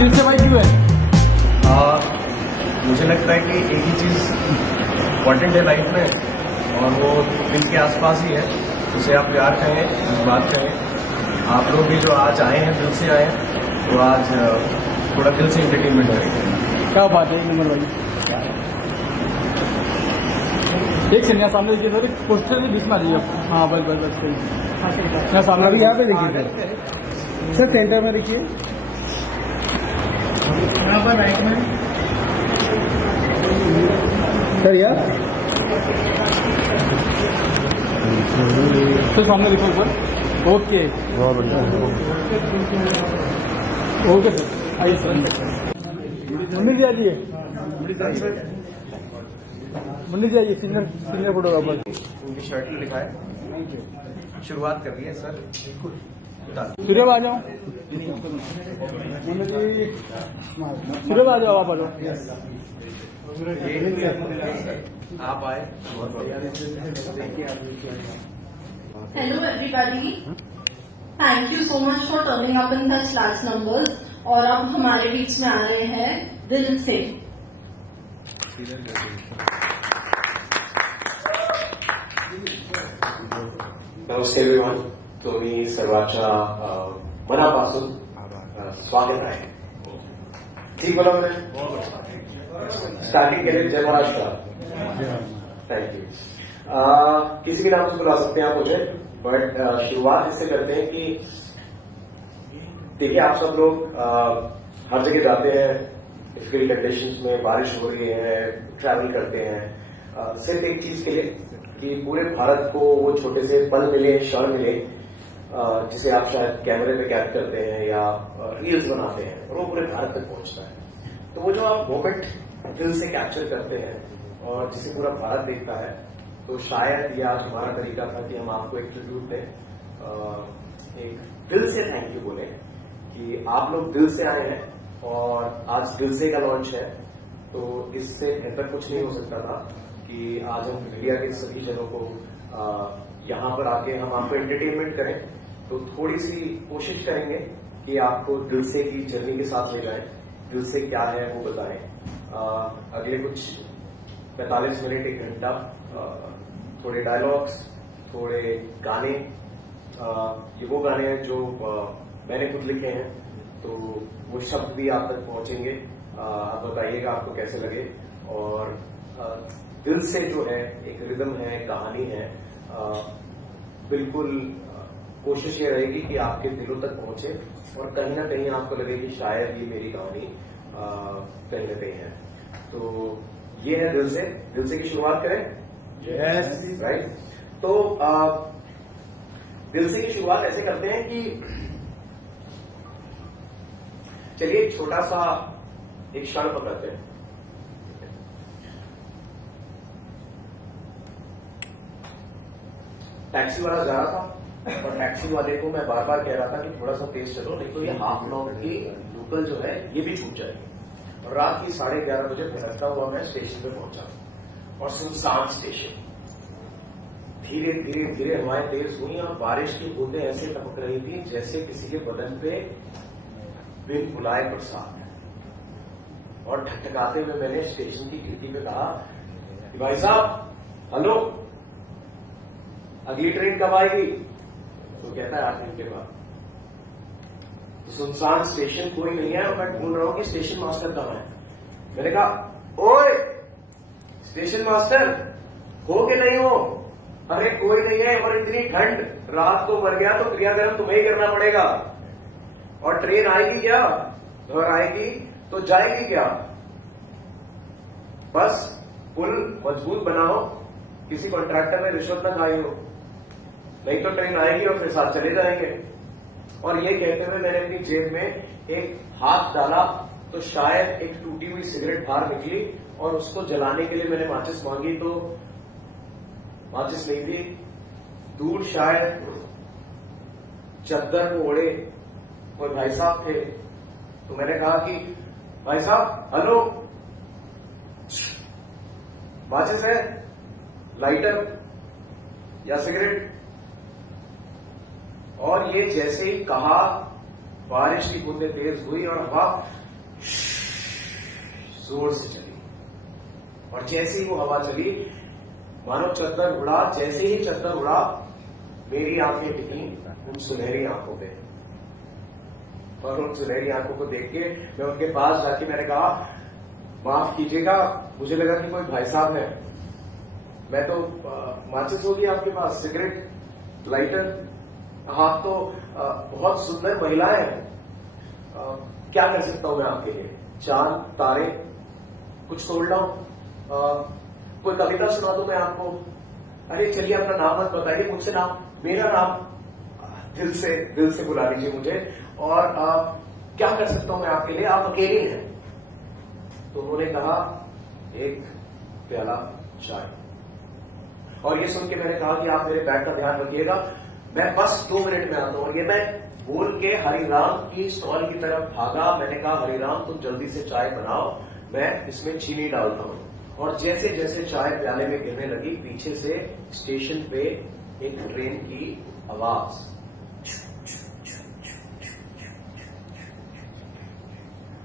दिल से भाई क्यों है? मुझे लगता है कि एक ही चीज़ इम्पोर्टेंट है लाइफ में और वो दिल के आसपास ही है। उसे आप प्यार कहें, बात कहें। आप लोग भी जो आज आए हैं दिल से आए हैं तो आज थोड़ा दिल से एंटरटेनमेंट करेंगे। क्या बात है नंबर भाई। एक सेकंड यहाँ सामने देखिए सर, पोस्टर के बीच में आ जाइए आप। हाँ बस बस बस सही। यहाँ सामने अभी यहाँ पे देखिए सर सेंटर में देखिए, यहाँ पर राइट में सर यार तो सामने देखो सर। ओके बहुत बढ़िया। ओके सर, आइए सर। मुन्नी जी आइए, मुन्नी जी आइए। सिंगर फोटोग्राफर उनकी शर्ट में लिखा है। शुरुआत कर रही है सर। सूर्य आ जाओ, मुन्नी जी सूर्य आ जाओ, आप आ जाओ। आप आए। Hello everybody. Thank you so much for turning up in such large numbers. और अब हमारे बीच में आ रहे हैं दिल से। नमस्ते एवरीवन. तुम्ही सर्वांच्या मनापासून स्वागत आहे. ठीक बोला मैंने? स्टार्टिंग के लिए जय महाराष्ट्र. Thank you. किसी भी नाम से बुला सकते हैं आप मुझे, बट शुरुआत इससे करते हैं कि देखिए आप सब लोग हर जगह जाते हैं, डिफिकल्ट कंडीशंस में, बारिश हो रही है, ट्रैवल करते हैं सिर्फ एक चीज के लिए कि पूरे भारत को वो छोटे से पल मिले, क्षण मिले जिसे आप शायद कैमरे पे कैद करते हैं या रील्स बनाते हैं और वो पूरे भारत तक पहुंचता है. तो वो जो आप मोमेंट दिल से कैप्चर करते हैं और जिसे पूरा भारत देखता है, तो शायद ये आज हमारा तरीका था कि हम आपको एक ट्रिब्यूट दें, एक दिल से थैंक यू बोले कि आप लोग दिल से आए हैं और आज दिल से का लॉन्च है. तो इससे बेहतर कुछ नहीं हो सकता था कि आज हम मीडिया के सभी जनों को यहां पर आके हम आपको एंटरटेनमेंट करें. तो थोड़ी सी कोशिश करेंगे कि आपको दिल से की जर्नी के साथ ले जाएं, दिल से क्या है वो बताएं. अगले कुछ 45 मिनट, 1 घंटा थोड़े डायलॉग्स, थोड़े गाने. ये वो गाने हैं जो मैंने खुद लिखे हैं, तो वो शब्द भी आप तक पहुंचेंगे. आप बताइएगा आपको कैसे लगे. और दिल से जो है एक रिदम है, कहानी है. बिल्कुल कोशिश ये रहेगी कि आपके दिलों तक पहुंचे और कहीं ना कहीं आपको लगे कि शायद ये मेरी कहानी कहीं ना कहीं है. तो ये है दिल से. दिल से की शुरुआत करें. Yes right. तो दिल से की शुरुआत ऐसे करते हैं कि चलिए एक छोटा सा एक क्षण पकड़ते हैं. टैक्सी वाला जा रहा था और टैक्सी वाले को मैं बार बार कह रहा था कि थोड़ा सा तेज चलो, नहीं तो ये हाफ an hour की लोकल जो है ये भी छूट जाएगी. और रात की 11:30 बजे भटकता हुआ मैं स्टेशन पे पहुंचा और सुनसान स्टेशन. धीरे धीरे धीरे हवाएं तेज हुई और बारिश की बूंदें ऐसे टपक रही थी जैसे किसी के बदन पे बिन बुलाए बरसात. और ठकठकाते हुए मैंने स्टेशन की खिड़की पे कहा कि भाई साहब हेलो, अगली ट्रेन कब आएगी? तो कहता है 8 घंटे बाद. तो सुनसान स्टेशन, कोई नहीं है और मैं ढूंढ रहा हूं कि स्टेशन मास्टर कहां है. मैंने कहा ओए स्टेशन मास्टर, हो के नहीं हो? अरे कोई नहीं है. और इतनी ठंड, रात को मर गया तो क्रियाकर्म तुम्हें ही करना पड़ेगा. और ट्रेन आएगी क्या? घर आएगी तो जाएगी क्या? बस पुल मजबूत बनाओ, किसी कॉन्ट्रैक्टर ने रिश्वत न खाई हो, नहीं तो ट्रेन आएगी और फिर साथ चले जाएंगे. और ये कहते हुए मैंने अपनी जेब में एक हाथ डाला तो शायद एक टूटी हुई सिगरेट बाहर निकली और उसको जलाने के लिए मैंने माचिस मांगी तो माचिस नहीं थी. दूर शायद चद्दर को ओढ़े कोई भाई साहब थे. तो मैंने कहा कि भाई साहब हेलो, माचिस है, लाइटर या सिगरेट? और ये जैसे ही कहा, बारिश की बूंदें तेज हुई और हवा जोर से चली, और जैसे ही वो हवा चली मानो चद्दर उड़ा, जैसे ही चद्दर उड़ा मेरी आंखें टिकी उन सुनहरी आंखों पे, और उन सुनहरी आंखों को देख के मैं उनके पास जाके मैंने कहा माफ कीजिएगा, मुझे लगा कि कोई भाई साहब है। मैं तो माचिस होगी आपके पास, सिगरेट लाइटर, आप तो बहुत सुंदर महिलाएं हैं, क्या कर सकता हूं मैं आपके लिए? चांद तारे कुछ तोड़ लाऊं, कोई कविता सुना दूं मैं आपको? अरे चलिए अपना नाम मत बताइए, मुझसे नाम, मेरा नाम दिल से बुला लीजिए मुझे, और क्या कर सकता हूं मैं आपके लिए? आप अकेले हैं। तो उन्होंने कहा एक प्याला चाय, और ये सुन के मैंने कहा कि आप मेरे बैग का ध्यान रखिएगा, मैं बस 2 मिनट में आता हूं। और ये मैं बोल के हरिराम की स्टॉल की तरफ भागा। मैंने कहा हरिराम तुम जल्दी से चाय बनाओ, मैं इसमें चीनी डालता हूं। और जैसे जैसे चाय प्याले में गिरने लगी, पीछे से स्टेशन पे एक ट्रेन की आवाज,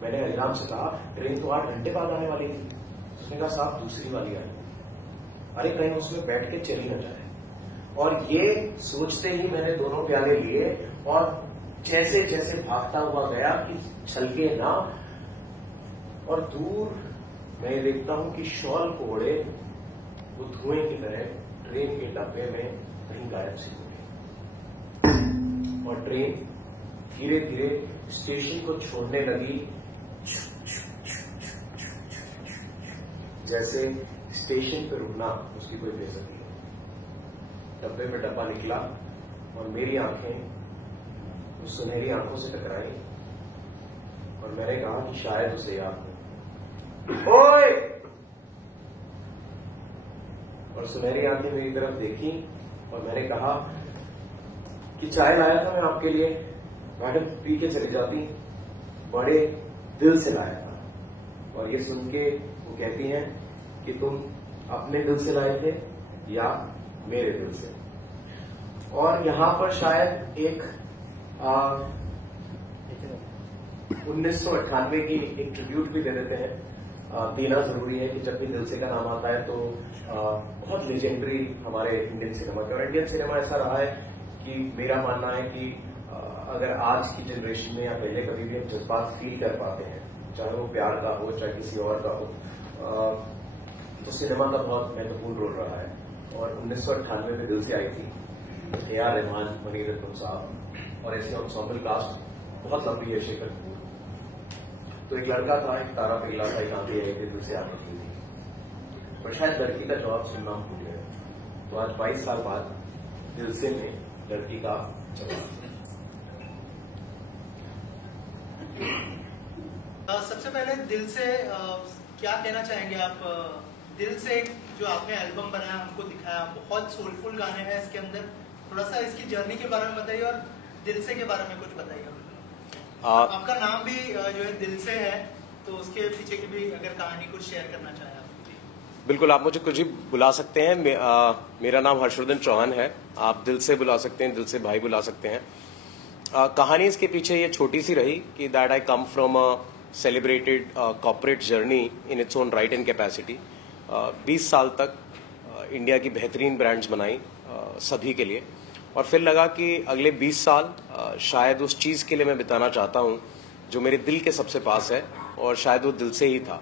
मैंने हरिराम से कहा ट्रेन तो 8 घंटे बाद आने वाली थी। उसने कहा साहब दूसरी वाली आई, अरे कहीं उसमें बैठ के चली न जाए। और ये सोचते ही मैंने दोनों प्याले लिए, और जैसे जैसे भागता हुआ गया कि छलके ना, और दूर मैं देखता हूं कि शॉल को ओढ़े वो धुएं की तरह ट्रेन के डब्बे में कहीं गायब सी हो गई, और ट्रेन धीरे धीरे स्टेशन को छोड़ने लगी, जैसे स्टेशन पे रुकना उसकी कोई बेइज्जती हो। डब्बे में डब्बा निकला, और मेरी आंखें उस सुनहरी आंखों से टकराई, और मैंने कहा कि शायद उसे याद हो, ओए! और सुनहरी आंखें मेरी तरफ देखी, और मैंने कहा कि चाय लाया था मैं आपके लिए, मैडम पी के चली जाती, बड़े दिल से लाया था। और ये सुन के वो कहती हैं कि तुम अपने दिल से लाए थे या मेरे दिल से। और यहां पर शायद एक 1998 की एक ट्रिब्यूट भी दे देते हैं। देना जरूरी है कि जब भी दिल से का नाम आता है तो बहुत लेजेंडरी हमारे इंडियन सिनेमा का, और इंडियन सिनेमा ऐसा रहा है कि मेरा मानना है कि अगर आज की जनरेशन में या पहले कभी भी हम जज्बात फील कर पाते हैं, चाहे वो प्यार का हो चाहे किसी और का हो, तो सिनेमा का बहुत महत्वपूर्ण रोल रहा है। और 1998 में दिल से आई थी A.R. रहमान, मनी रत्नम साहब, और ऐसे एंसेंबल कास्ट बहुत लंबी है, शेखर कपूर। तो एक लड़का था, एक तारा पिघला था, एक आंधी आई थी, दिल से आने की थी, पर शायद लड़की का जवाब सुनना भूल गया। तो आज 22 साल बाद दिल से में लड़की का जवाब। सबसे पहले दिल से क्या कहना चाहेंगे आप? दिल से जो आपने एल्बम बनाया, हमको दिखाया, बहुत सोलफुल गाने हैं इसके अंदर, थोड़ा सा इसकी जर्नी के बारे में बताइए, और दिल से के बारे में कुछ बताइए। आपका नाम भी जो है दिल से है, तो उसके पीछे की भी अगर कहानी कुछ शेयर करना चाहें आप। बिल्कुल, आप मुझे कुछ भी बुला सकते हैं। मेरा नाम हर्षवर्धन चौहान है, आप दिल से बुला सकते हैं, दिल से भाई बुला सकते हैं। कहानी इसके पीछे ये छोटी सी रही कि that I come from a celebrated corporate journey in its own right and capacity. 20 साल तक इंडिया की बेहतरीन ब्रांड्स बनाई सभी के लिए, और फिर लगा कि अगले 20 साल शायद उस चीज के लिए मैं बिताना चाहता हूं जो मेरे दिल के सबसे पास है, और शायद वो दिल से ही था।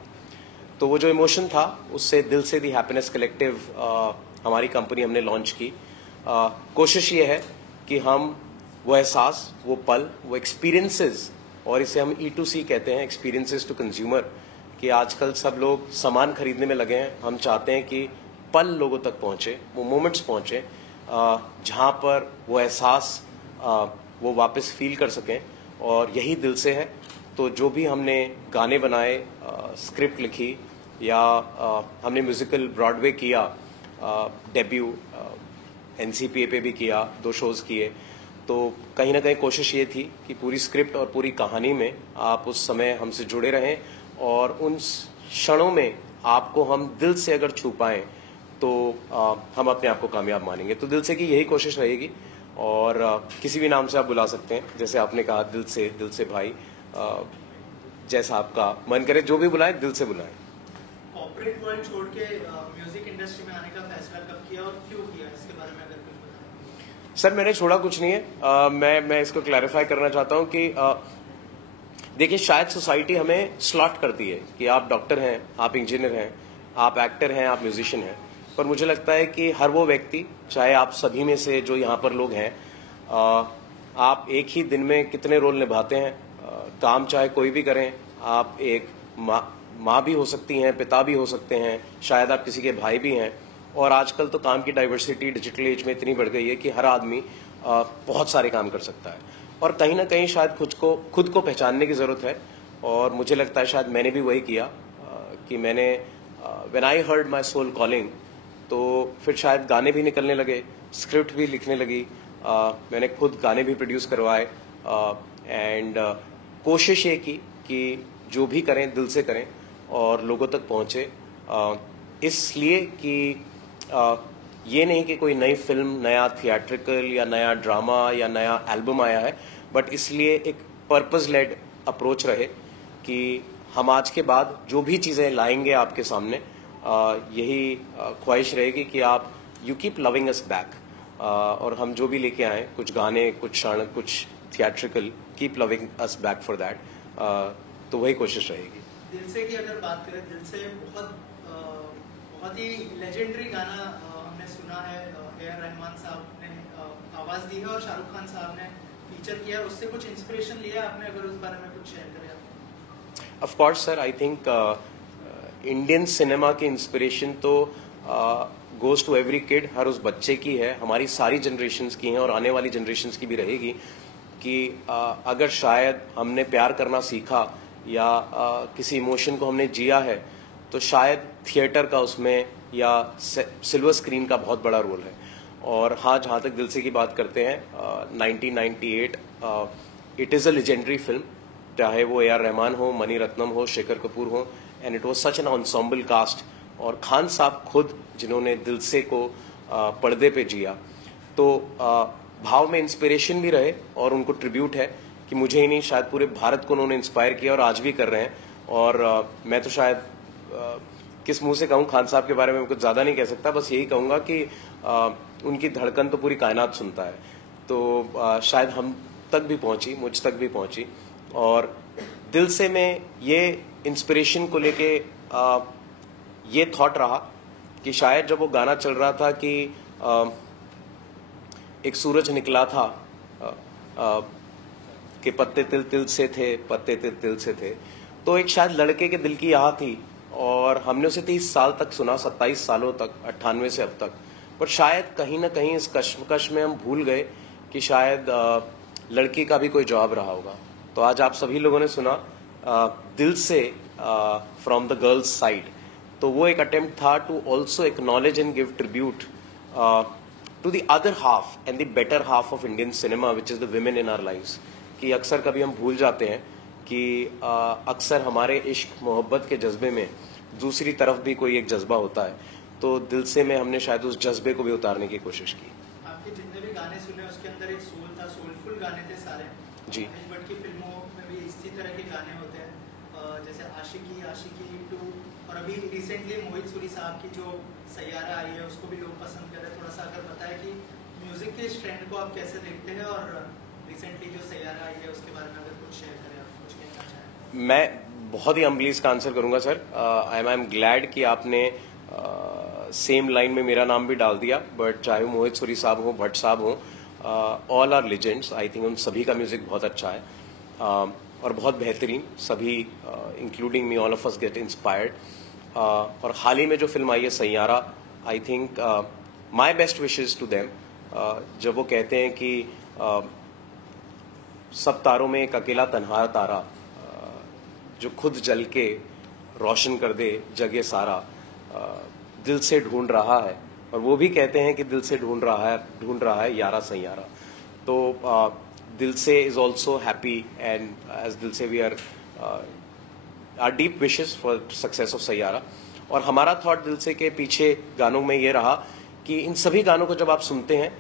तो वो जो इमोशन था, उससे दिल से दी हैप्पीनेस कलेक्टिव हमारी कंपनी हमने लॉन्च की। कोशिश ये है कि हम वो एहसास, वो पल, वो एक्सपीरियंसेस, और इसे हम E2C कहते हैं, एक्सपीरियंसेस टू कंज्यूमर, कि आजकल सब लोग सामान खरीदने में लगे हैं। हम चाहते हैं कि पल लोगों तक पहुंचे, वो मोमेंट्स पहुंचे जहां पर वो एहसास वो वापस फील कर सकें, और यही दिल से है। तो जो भी हमने गाने बनाए, स्क्रिप्ट लिखी, या हमने म्यूजिकल ब्रॉडवे किया, डेब्यू NCPA पे भी किया, 2 शोज किए, तो कहीं ना कहीं कोशिश ये थी कि पूरी स्क्रिप्ट और पूरी कहानी में आप उस समय हमसे जुड़े रहें, और उन क्षणों में आपको हम दिल से अगर छू पाएं तो हम अपने आप को कामयाब मानेंगे। तो दिल से की यही कोशिश रहेगी, और किसी भी नाम से आप बुला सकते हैं, जैसे आपने कहा दिल से भाई। जैसा आपका मन करे, जो भी बुलाएं दिल से बुलाएं। कॉर्पोरेट वर्ल्ड छोड़ के म्यूजिक इंडस्ट्री में आने का फैसला कब किया और क्यों किया, इसके बारे में अगर कुछ बताएं। सर मैंने छोड़ा कुछ नहीं है। मैं इसको क्लैरिफाई करना चाहता हूं कि देखिए, शायद सोसाइटी हमें स्लॉट करती है कि आप डॉक्टर हैं, आप इंजीनियर हैं, आप एक्टर हैं, आप म्यूजिशियन हैं, पर मुझे लगता है कि हर वो व्यक्ति, चाहे आप सभी में से जो यहाँ पर लोग हैं, आप एक ही दिन में कितने रोल निभाते हैं। काम चाहे कोई भी करें, आप एक माँ भी हो सकती हैं, पिता भी हो सकते हैं, शायद आप किसी के भाई भी हैं। और आजकल तो काम की डाइवर्सिटी डिजिटल एज में इतनी बढ़ गई है कि हर आदमी बहुत सारे काम कर सकता है, और कहीं ना कहीं शायद खुद को पहचानने की जरूरत है। और मुझे लगता है शायद मैंने भी वही किया कि मैंने when I heard my soul calling, तो फिर शायद गाने भी निकलने लगे, स्क्रिप्ट भी लिखने लगी, मैंने खुद गाने भी प्रोड्यूस करवाए, एंड कोशिश ये की कि जो भी करें दिल से करें और लोगों तक पहुंचे, इसलिए कि ये नहीं कि कोई नई फिल्म, नया थिएट्रिकल या नया ड्रामा या नया एल्बम आया है, बट इसलिए एक पर्पस लेड अप्रोच रहे कि हम आज के बाद जो भी चीजें लाएंगे आपके सामने, यही ख्वाहिश रहेगी कि आप you keep loving us back, और हम जो भी लेके आए, कुछ गाने, कुछ क्षण, कुछ theatrical, keep loving us back for that, तो वही कोशिश रहेगी। दिल से की अगर बात करें, दिल से बहुत ही लेजेंडरी गाना हमने सुना है, ए.आर. रहमान साहब ने आवाज दी है और शाहरुख खान साहब ने फीचर किया है, उससे कुछ इंस्पिरेशन लिया आपने, अगर उस बारे में कुछ शेयर करें। Of course sir, I think Indian cinema की इंस्पिरेशन तो गोज टू एवरी किड, हर उस बच्चे की है, हमारी सारी जनरेशन्स की हैं और आने वाली जनरेशन्स की भी रहेगी कि अगर शायद हमने प्यार करना सीखा या किसी इमोशन को हमने जिया है, तो शायद थिएटर का उसमें या सिल्वर स्क्रीन का बहुत बड़ा रोल है। और हाँ, जहाँ तक दिल से की बात करते हैं, 1998 it is a legendary film, चाहे वो ए.आर. रहमान हो, मनी रत्नम हो, शेखर कपूर हो, and it was such an ensemble cast. और खान साहब खुद जिन्होंने दिल से को पर्दे पे जिया, तो भाव में इंस्पिरेशन भी रहे और उनको ट्रिब्यूट है कि मुझे ही नहीं, शायद पूरे भारत को उन्होंने इंस्पायर किया और आज भी कर रहे हैं। और मैं तो शायद किस मुंह से कहूँ, खान साहब के बारे में कुछ ज्यादा नहीं कह सकता, बस यही कहूंगा कि उनकी धड़कन तो पूरी कायनात सुनता है। तो शायद हम तक भी पहुंची, मुझ तक भी पहुंची, और दिल से में ये इंस्पिरेशन को लेके ये थॉट रहा कि शायद जब वो गाना चल रहा था कि एक सूरज निकला था कि पत्ते तिल तिल से थे, पत्ते तिल तिल से थे, तो एक शायद लड़के के दिल की आह थी, और हमने उसे 30 साल तक सुना, 27 सालों तक, 98 से अब तक। पर शायद कहीं ना कहीं इस कश्मकश में हम भूल गए कि शायद लड़की का भी कोई जवाब रहा होगा। तो आज आप सभी लोगों ने सुना दिल से फ्रॉम द गर्ल्स साइड, तो वो एक अटेम्प्ट था to also acknowledge and give tribute to the other half and the better half of Indian cinema, which is the women in our lives. कि अक्सर कभी हम भूल जाते हैं कि अक्सर हमारे इश्क मोहब्बत के जज्बे में दूसरी तरफ भी कोई एक जज्बा होता है। तो दिल से में हमने शायद उस जज्बे को भी उतारने की कोशिश की। आपके जितने भी गाने सुने उसके अंदर एक सोल था, सोलफुल गाने थे सारे जी। भट्ट की फिल्मों में भी इसी तरह के गाने होते हैं, जैसे आशिकी, आशिकी 2, और अभी रिसेंटली मोहित सूरी साहब की जो सैयारा आई है उसको भी लोग पसंद कर रहे हैं। थोड़ा सा अगर बताएं कि म्यूजिक के इस ट्रेंड को आप कैसे देखते हैं, और रिसेंटली जो सैयारा आई है उसके बारे में अगर कुछ शेयर करें, आप कुछ कहना चाहें। मैं बहुत ही हम्बली इसका आंसर करूंगा सर। आई एम ग्लैड कि आपने सेम लाइन में मेरा नाम भी डाल दिया, बट चाहे मोहित सूरी साहब हो, भट्ट साहब हो, all are legends. I think उन सभी का म्यूजिक बहुत अच्छा है और बहुत बेहतरीन, सभी including me, all of us get inspired. और हाल ही में जो फिल्म आई है Saiyaara, I think my best wishes to them, जब वो कहते हैं कि सब तारों में एक अकेला तन्हा तारा जो खुद जल के रोशन कर दे जगे सारा, दिल से ढूंढ रहा है। और वो भी कहते हैं कि दिल से ढूंढ रहा है यारा सैयारा। तो Dil Se is also happy, and as Dil Se we are deep wishes for success of Saiyaara. और हमारा थॉट दिल से के पीछे गानों में ये रहा कि इन सभी गानों को जब आप सुनते हैं,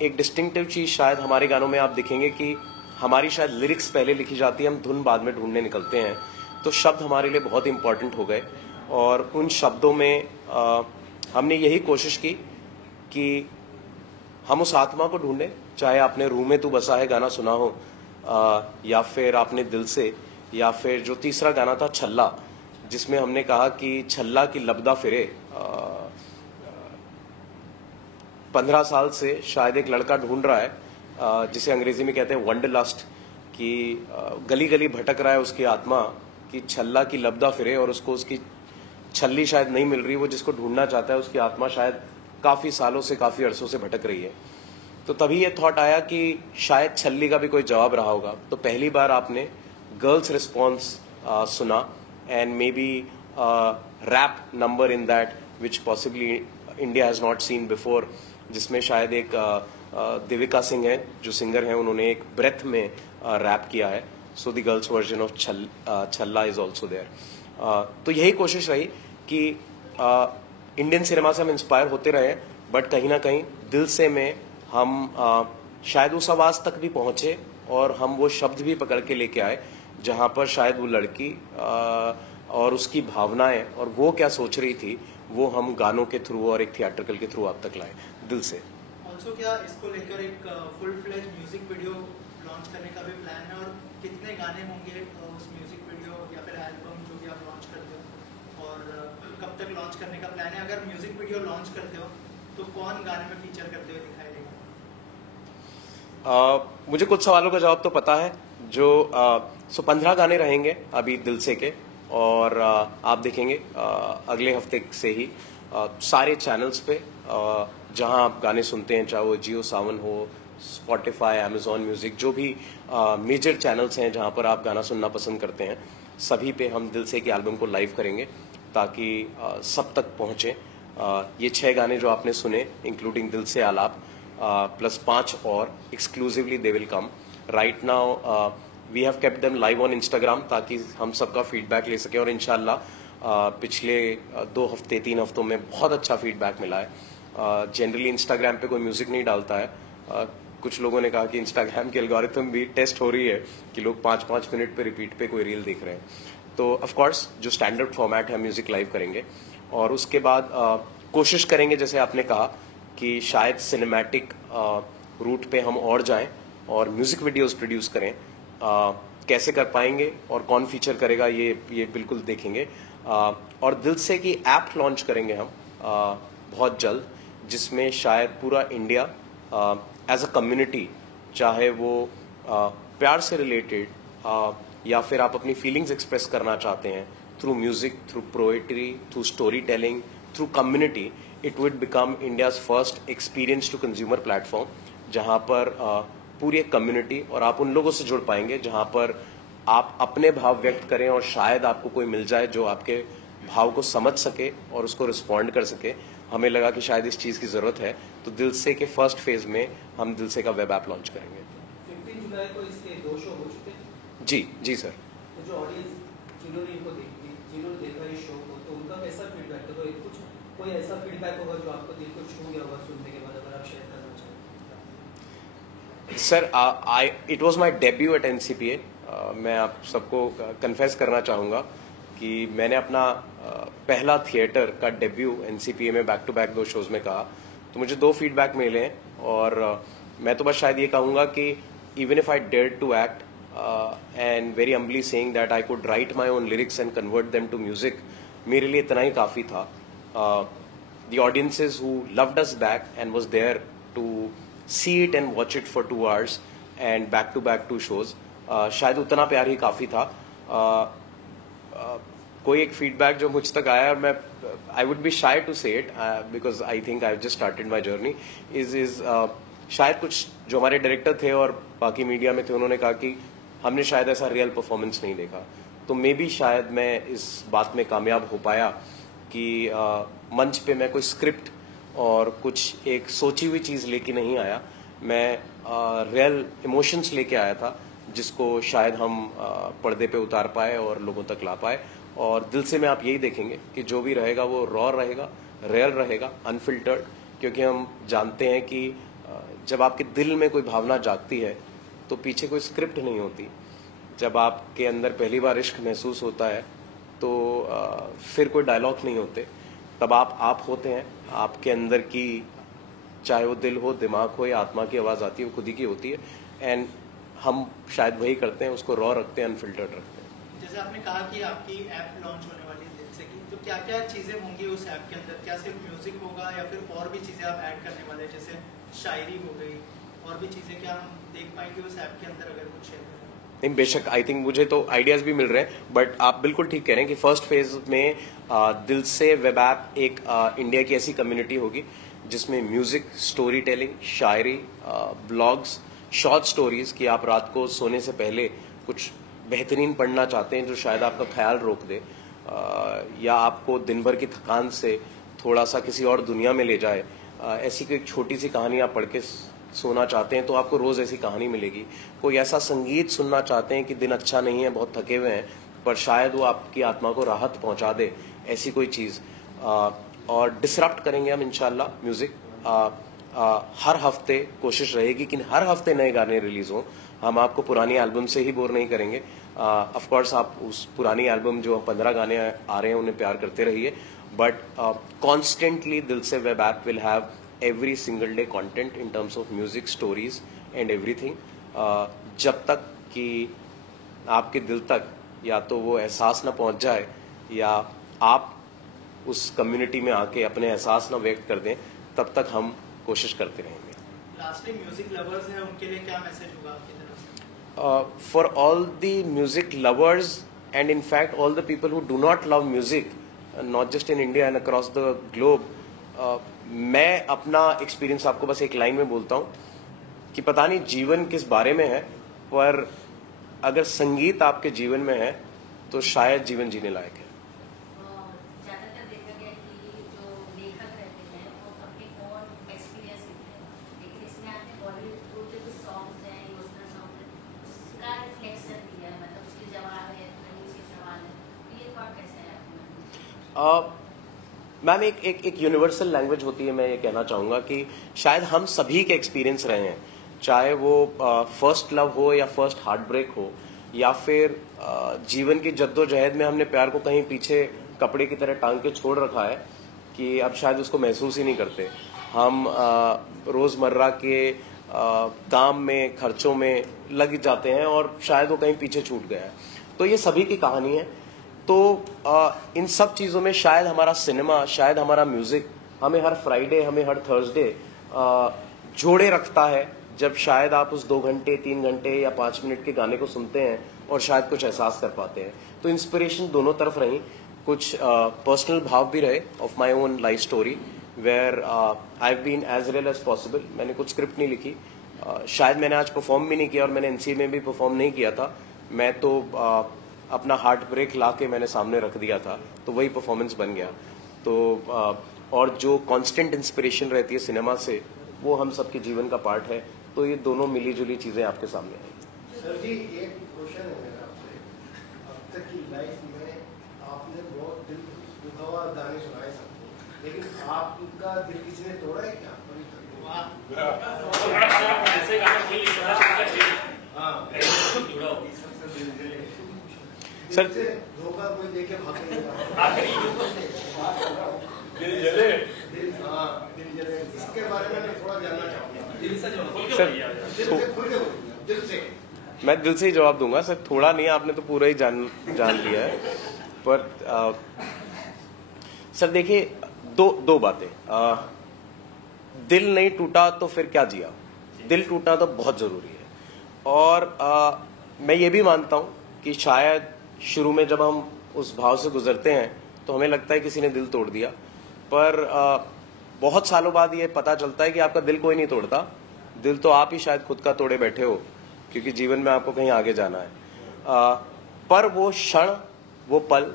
एक डिस्टिंक्टिव चीज शायद हमारे गानों में आप देखेंगे कि हमारी शायद लिरिक्स पहले लिखी जाती है, हम धुन बाद में ढूंढने निकलते हैं, तो शब्द हमारे लिए बहुत इंपॉर्टेंट हो गए। और उन शब्दों में हमने यही कोशिश की कि हम उस आत्मा को ढूंढें, चाहे आपने रूह में तू बसा है गाना सुना हो, या फिर आपने दिल से, या फिर जो तीसरा गाना था छल्ला, जिसमें हमने कहा कि छल्ला की लबदा फिरे। 15 साल से शायद एक लड़का ढूंढ रहा है, जिसे अंग्रेजी में कहते हैं वंडरलस्ट, कि गली गली भटक रहा है उसकी आत्मा कि छल्ला की लबदा फिरे, और उसको उसकी छल्ली शायद नहीं मिल रही। वो जिसको ढूंढना चाहता है उसकी आत्मा शायद काफी सालों से, काफी अरसों से भटक रही है। तो तभी ये थॉट आया कि शायद छल्ली का भी कोई जवाब रहा होगा। तो पहली बार आपने गर्ल्स रिस्पॉन्स सुना, and maybe rap number in that which possibly India has not seen before, जिसमें शायद एक देविका सिंह है जो सिंगर हैं, उन्होंने एक ब्रेथ में रैप किया है। So the girls version of छल्ला इज ऑल्सो देयर। तो यही कोशिश रही कि इंडियन सिनेमा से हम इंस्पायर होते रहे, बट कहीं ना कहीं दिल से में हम शायद उस आवाज तक भी पहुंचे, और हम वो शब्द भी पकड़ के लेके आए जहां पर शायद वो लड़की और उसकी भावनाएं और वो क्या सोच रही थी, वो हम गानों के थ्रू और एक थिएट्रिकल के थ्रू आप तक लाए दिल से। ऑल्सो क्या इसको लेकर एक full fledge music video launch करने का भी प्लान है, और कितने गाने होंगे उस म्यूजिक वीडियो या फिर एल्बम जो भी आप लॉन्च करते हो, और कब तक लॉन्च करने का प्लान है? अगर म्यूजिक वीडियो लॉन्च करते हो तो कौन गाने में फीचर करते हुए दिखाई देगा? मुझे कुछ सवालों का जवाब तो पता है। जो 15 गाने रहेंगे अभी दिल से के, और आप देखेंगे अगले हफ्ते से ही सारे चैनल्स पे जहां आप गाने सुनते हैं, चाहे वो जियो सावन हो, स्पॉटिफाई, अमेजॉन म्यूजिक, जो भी मेजर चैनल्स हैं जहां पर आप गाना सुनना पसंद करते हैं, सभी पे हम दिल से के एल्बम को लाइव करेंगे ताकि सब तक पहुंचे। ये 6 गाने जो आपने सुने, इंक्लूडिंग दिल से आलाप, प्लस 5 और exclusively they will come. Right now we have kept them live on Instagram ताकि हम सबका फीडबैक ले सकें, और इंशाल्लाह पिछले 2 हफ्ते 3 हफ्तों में बहुत अच्छा फीडबैक मिला है। जनरली इंस्टाग्राम पे कोई म्यूजिक नहीं डालता है। कुछ लोगों ने कहा कि इंस्टाग्राम की एल्गोरिथम भी टेस्ट हो रही है कि लोग 5-5 मिनट पे रिपीट पे कोई रील देख रहे हैं। तो ऑफ कोर्स जो स्टैंडर्ड फॉर्मेट है, म्यूजिक लाइव करेंगे, और उसके बाद कोशिश करेंगे जैसे आपने कहा कि शायद सिनेमैटिक रूट पे हम और जाएं और म्यूजिक वीडियोस प्रोड्यूस करें। कैसे कर पाएंगे और कौन फीचर करेगा ये बिल्कुल देखेंगे। और दिल से की ऐप लॉन्च करेंगे हम बहुत जल्द, जिसमें शायद पूरा इंडिया एज अ कम्युनिटी, चाहे वो प्यार से रिलेटेड या फिर आप अपनी फीलिंग्स एक्सप्रेस करना चाहते हैं through music, through poetry, through storytelling, through community, it would become India's first experience to consumer platform, जहां पर पूरी एक कम्युनिटी, और आप उन लोगों से जुड़ पाएंगे जहां पर आप अपने भाव व्यक्त करें और शायद आपको कोई मिल जाए जो आपके भाव को समझ सके और उसको रिस्पॉन्ड कर सके। हमें लगा कि शायद इस चीज की जरूरत है, तो दिल से के फर्स्ट फेज में हम दिल से का वेब ऐप लॉन्च करेंगे। 15 जुलाई को इसके 2 शो हो चुके हैं। जी सर। तो जो ऑडियंस जिन्होंने देखा इस शो को, तो उनका कैसा फीडबैक था? तो कोई ऐसा फीडबैक होगा जो आपको दिल को छू गया होगा सुनने के बाद, अगर आप शेयर करना चाहें? Sir, it was my debut at NCPA। मैं आप सबको कन्फेस करना चाहूंगा कि मैंने अपना पहला थिएटर का डेब्यू NCPA में बैक टू बैक 2 शोज में कहा, तो मुझे 2 फीडबैक मिले हैं, और मैं तो बस शायद ये कहूंगा कि even if I dare to act and very humbly saying that I could write my own lyrics and convert them to music, मेरे लिए इतना ही काफी था। The audiences who loved us back and was there to see it and watch it for 2 hours and back to back 2 shows, शायद उतना प्यार ही काफी था। कोई एक फीडबैक जो मुझ तक आया, मैं I would be shy to say it because I think I just started my journey, is शायद कुछ जो हमारे डायरेक्टर थे और बाकी मीडिया में थे, उन्होंने कहा कि हमने शायद ऐसा रियल परफॉर्मेंस नहीं देखा। तो मे बी शायद मैं इस बात में कामयाब हो पाया कि मंच पे मैं कोई स्क्रिप्ट और कुछ एक सोची हुई चीज लेके नहीं आया, मैं रियल इमोशंस लेके आया था, जिसको शायद हम पर्दे पे उतार पाए और लोगों तक ला पाए। और दिल से में आप यही देखेंगे कि जो भी रहेगा वो रॉ रहेगा, रियल रहेगा, अनफिल्टर्ड, क्योंकि हम जानते हैं कि जब आपके दिल में कोई भावना जागती है तो पीछे कोई स्क्रिप्ट नहीं होती। जब आपके अंदर पहली बार इश्क महसूस होता है तो फिर कोई डायलॉग नहीं होते, तब आप होते हैं। आपके अंदर की चाहे वो दिल हो, दिमाग हो या आत्मा की आवाज़ आती है, वो खुद ही की होती है। एंड हम शायद वही करते हैं, उसको रॉ रखते हैं, अनफिल्टर्ड रखते हैं। जैसे आपने कहा कि आपकी ऐप लॉन्च होने वाली है दिल से की, तो क्या क्या चीज़ें होंगी उस ऐप के अंदर? क्या सिर्फ म्यूजिक होगा या फिर और भी चीज़ें आप ऐड करने वाले हैं, जैसे शायरी हो गई, और भी चीज़ें क्या हम देख पाएंगे उस ऐप के अंदर अगर कुछ शेयर करें? नहीं, बेशक, आई थिंक मुझे तो आइडियाज भी मिल रहे हैं, बट आप बिल्कुल ठीक कह रहे हैं कि फर्स्ट फेज में दिल से वेब ऐप एक इंडिया की ऐसी कम्युनिटी होगी जिसमें म्यूजिक, स्टोरी टेलिंग, शायरी, ब्लॉग्स, शॉर्ट स्टोरीज की आप रात को सोने से पहले कुछ बेहतरीन पढ़ना चाहते हैं जो शायद आपका ख्याल रोक दे, या आपको दिन भर की थकान से थोड़ा सा किसी और दुनिया में ले जाए, ऐसी कोई छोटी सी कहानी आप पढ़ के सोना चाहते हैं तो आपको रोज ऐसी कहानी मिलेगी। कोई ऐसा संगीत सुनना चाहते हैं कि दिन अच्छा नहीं है, बहुत थके हुए हैं, पर शायद वो आपकी आत्मा को राहत पहुंचा दे, ऐसी कोई चीज। और डिसरप्ट करेंगे हम इंशाल्लाह म्यूजिक। हर हफ्ते कोशिश रहेगी कि हर हफ्ते नए गाने रिलीज हों। हम आपको पुरानी एल्बम से ही बोर नहीं करेंगे। ऑफ कोर्स आप उस पुरानी एल्बम जो 15 गाने आ रहे हैं उन्हें प्यार करते रहिए, बट कॉन्स्टेंटली दिल से web app will have every single day content in terms of music, stories and everything, जब तक कि आपके दिल तक या तो वो एहसास ना पहुंच जाए या आप उस कम्युनिटी में आके अपने एहसास ना व्यक्त कर दें, तब तक हम कोशिश करते रहेंगे। लास्टली म्यूजिक लवर्स हैं, उनके लिए क्या मैसेज होगा आपकी तरफ से? For all the music lovers and in fact all the people who do not love music, not just in India and across the globe, मैं अपना एक्सपीरियंस आपको बस एक लाइन में बोलता हूं कि पता नहीं जीवन किस बारे में है, पर अगर संगीत आपके जीवन में है तो शायद जीवन जीने लायक है। ज्यादातर देखा गया कि जो लेखक रहते हैं वो अपने ओन एक्सपीरियंस लिखते हैं, लेकिन इसमें आपने बॉलीवुड के कुछ सॉन्ग्स हैं, इमोशनल सॉन्ग्स हैं, उसका रिफ्लेक्शन दिया है, मतलब उसके जवाब है, उसके सवाल है, तो ये थॉट कैसा है आपका? मैम, एक यूनिवर्सल लैंग्वेज होती है। मैं ये कहना चाहूंगा कि शायद हम सभी के एक्सपीरियंस रहे हैं, चाहे वो फर्स्ट लव हो या फर्स्ट हार्ट ब्रेक हो, या फिर जीवन की जद्दोजहद में हमने प्यार को कहीं पीछे कपड़े की तरह टांग के छोड़ रखा है कि अब शायद उसको महसूस ही नहीं करते। हम रोजमर्रा के काम में, खर्चों में लग जाते हैं और शायद वो कहीं पीछे छूट गया है। तो ये सभी की कहानी है। तो इन सब चीजों में शायद हमारा सिनेमा, शायद हमारा म्यूजिक हमें हर फ्राइडे, हमें हर थर्सडे जोड़े रखता है, जब शायद आप उस 2 घंटे, 3 घंटे या 5 मिनट के गाने को सुनते हैं और शायद कुछ एहसास कर पाते हैं। तो इंस्पिरेशन दोनों तरफ रही, कुछ पर्सनल भाव भी रहे of my own life story, where I have been as real as possible. मैंने कुछ स्क्रिप्ट नहीं लिखी, शायद मैंने आज परफॉर्म भी नहीं किया और मैंने एनसीए में भी परफॉर्म नहीं किया था। मैं तो अपना हार्ट ब्रेक ला के मैंने सामने रख दिया था, तो वही परफॉर्मेंस बन गया। तो और जो कांस्टेंट इंस्पिरेशन रहती है सिनेमा से, वो हम सबके जीवन का पार्ट है। तो ये दोनों मिली जुली चीजें आपके सामने आई। सर जी, एक क्वेश्चन है मेरा आपसे। अब तक की लाइफ में आपने बहुत दिल दुखा हुआ गाने सुनाए सबको, लेकिन आपका दिल किसी ने तोड़ा है क्या? सर धोखा कोई देके भागेगा, इसके बारे में मैं थोड़ा जानना चाहूंगा। मैं दिल से ही जवाब दूंगा सर, थोड़ा नहीं, आपने तो पूरा ही जान लिया है। पर सर देखिए, दो बातें। दिल नहीं टूटा तो फिर क्या जिया, दिल टूटना तो बहुत जरूरी है। और मैं ये भी मानता हूं कि शायद शुरू में जब हम उस भाव से गुजरते हैं तो हमें लगता है किसी ने दिल तोड़ दिया, पर बहुत सालों बाद ये पता चलता है कि आपका दिल कोई नहीं तोड़ता, दिल तो आप ही शायद खुद का तोड़े बैठे हो, क्योंकि जीवन में आपको कहीं आगे जाना है। पर वो क्षण, वो पल,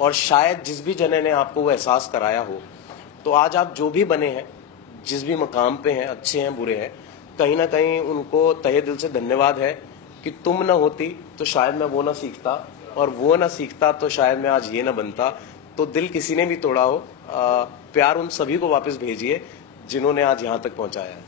और शायद जिस भी जने ने आपको वो एहसास कराया हो, तो आज आप जो भी बने हैं, जिस भी मकाम पे हैं, अच्छे हैं बुरे हैं, कहीं ना कहीं उनको तहे दिल से धन्यवाद है कि तुम ना होती तो शायद मैं वो ना सीखता, और वो ना सीखता तो शायद मैं आज ये ना बनता। तो दिल किसी ने भी तोड़ा हो, प्यार उन सभी को वापस भेजिए जिन्होंने आज यहाँ तक पहुंचाया है।